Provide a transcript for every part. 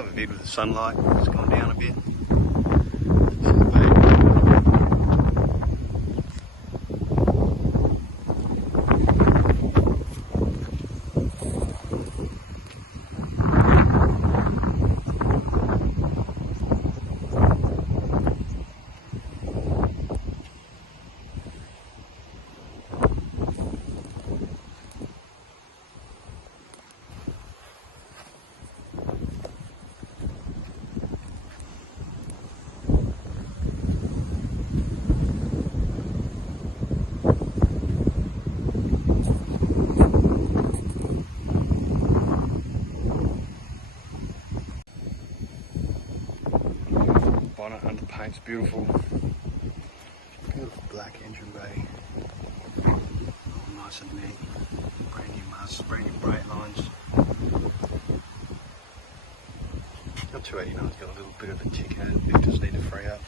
have a vid with the sunlight. It's gone down a bit. Bonnet underpaint's beautiful. Beautiful black engine bay. Oh, nice and neat. Brand new musk, brand new brake lines. Got 289's got a little bit of a tick at it. It does need to free up.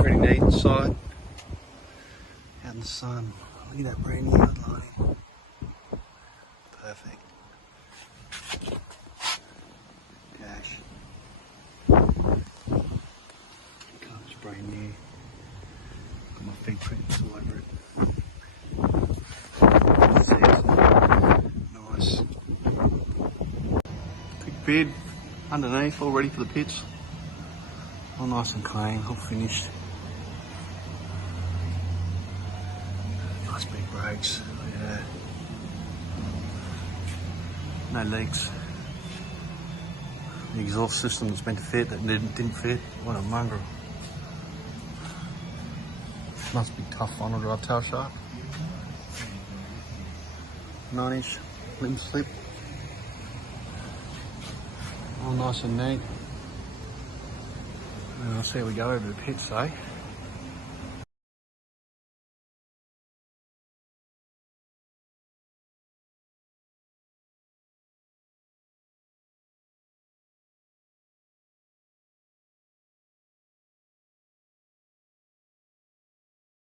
Pretty neat inside. Out in the sun. Look at that brand new outlining. Perfect. Dash. Car's brand new. Got my fingerprints all over it. Nice. Big bed underneath, all ready for the pits. All nice and clean, all finished. Nice big brakes. Yeah. No leaks. The exhaust system was meant to fit, that didn't fit. What a mongrel. Must be tough on a drive tail shaft. 9-inch limb slip. All nice and neat. And I'll see how we go over the pits, eh?